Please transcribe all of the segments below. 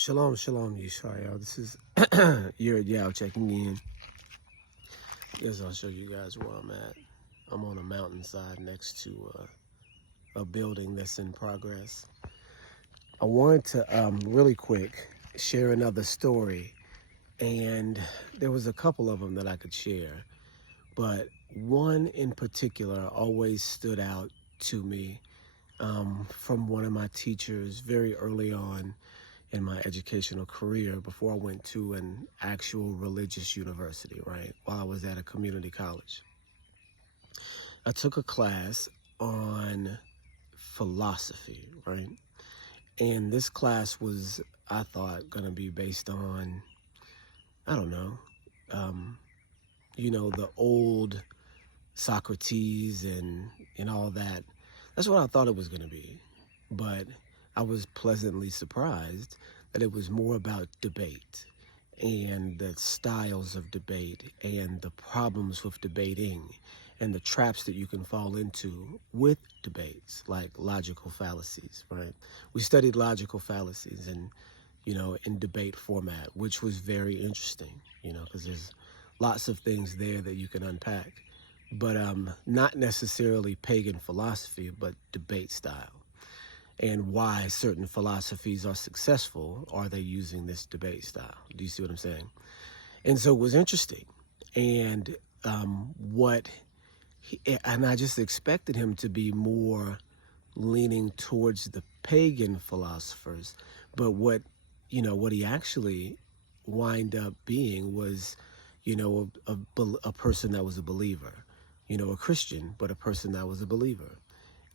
Shalom, shalom, Yisrael. This is Yuri Yao checking in. Guess I'll show you guys where I'm at. I'm on a mountainside next to a building that's in progress. I wanted to really quick share another story, and there was a couple of them that I could share, but one in particular always stood out to me from one of my teachers very early on in my educational career before I went to an actual religious university, right? While I was at a community college. I took a class on philosophy, right? And this class was, I thought, going to be based on, I don't know, the old Socrates and all that. That's what I thought it was going to be. But I was pleasantly surprised that it was more about debate and the styles of debate and the problems with debating and the traps that you can fall into with debates, like logical fallacies, right? We studied logical fallacies in debate format, which was very interesting, because there's lots of things there that you can unpack, but not necessarily pagan philosophy, but debate style. And why certain philosophies are successful. Are they using this debate style? Do you see what I'm saying? And so it was interesting. And and I just expected him to be more leaning towards the pagan philosophers. But what he actually wind up being was, a person that was a believer, a Christian, but a person that was a believer.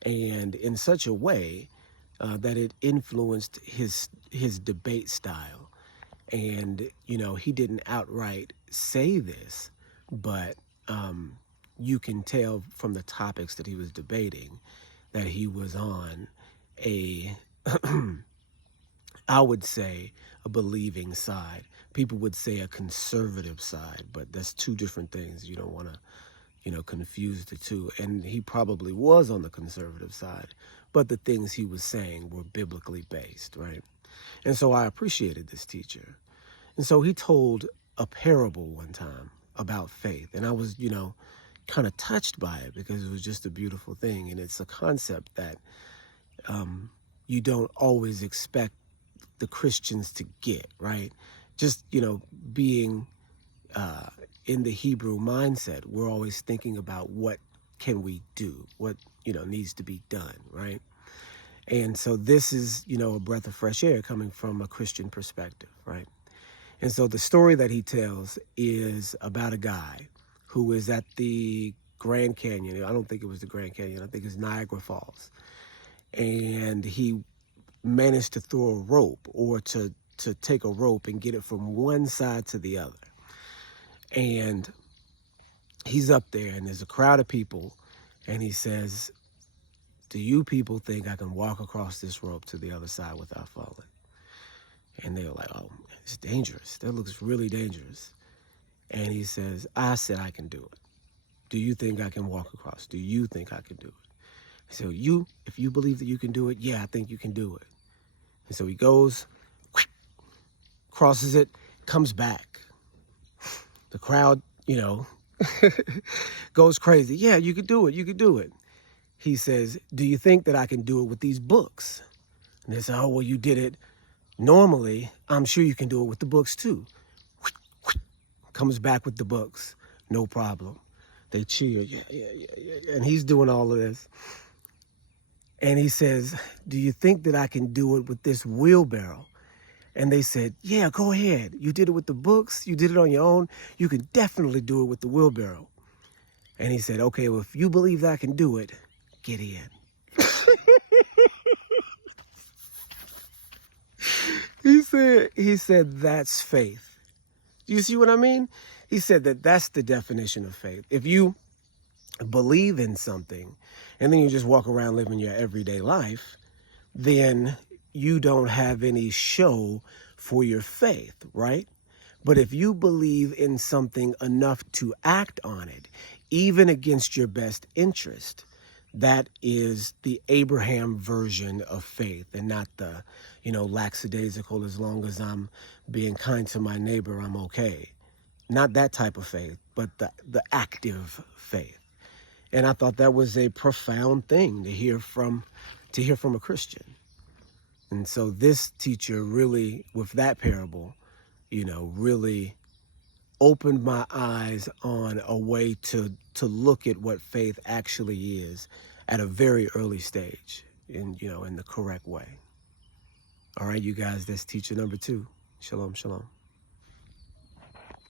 And in such a way that it influenced his debate style. And, he didn't outright say this, but you can tell from the topics that he was debating that he was on I would say, a believing side. People would say a conservative side, but that's two different things. You don't want to confuse the two. And he probably was on the conservative side, but the things he was saying were biblically based, right? And so I appreciated this teacher. And so he told a parable one time about faith. And I was, kind of touched by it because it was just a beautiful thing. And it's a concept that you don't always expect the Christians to get, right? Just, being in the Hebrew mindset, we're always thinking about what can we do, what, needs to be done, right? And so this is, a breath of fresh air coming from a Christian perspective, right? And so the story that he tells is about a guy who is at the Grand Canyon. I don't think it was the Grand Canyon. I think it's Niagara Falls. And he managed to throw a rope or to take a rope and get it from one side to the other. And he's up there and there's a crowd of people and he says, "Do you people think I can walk across this rope to the other side without falling?" And they're like, "Oh, it's dangerous. That looks really dangerous." And he says, "I said I can do it. Do you think I can walk across? Do you think I can do it?" So if you believe that you can do it, yeah, I think you can do it. And so he goes, crosses it, comes back. The crowd, goes crazy. "Yeah, you could do it. You could do it." He says, "Do you think that I can do it with these books?" And they say, "Oh, well, you did it normally. I'm sure you can do it with the books too." Comes back with the books. No problem. They cheer. Yeah. And he's doing all of this. And he says, "Do you think that I can do it with this wheelbarrow?" And they said, "Yeah, go ahead. You did it with the books. You did it on your own. You can definitely do it with the wheelbarrow." And he said, "Okay, well, if you believe that I can do it, get in." He said, "That's faith." You see what I mean? He said that's the definition of faith. If you believe in something and then you just walk around living your everyday life, then you don't have any show for your faith, right? But if you believe in something enough to act on it, even against your best interest, that is the Abraham version of faith, and not the, lackadaisical, as long as I'm being kind to my neighbor, I'm okay. Not that type of faith, but the active faith. And I thought that was a profound thing to hear from a Christian. And so this teacher really, with that parable, really opened my eyes on a way to look at what faith actually is at a very early stage, in the correct way. All right, you guys, that's teacher number 2. Shalom, shalom.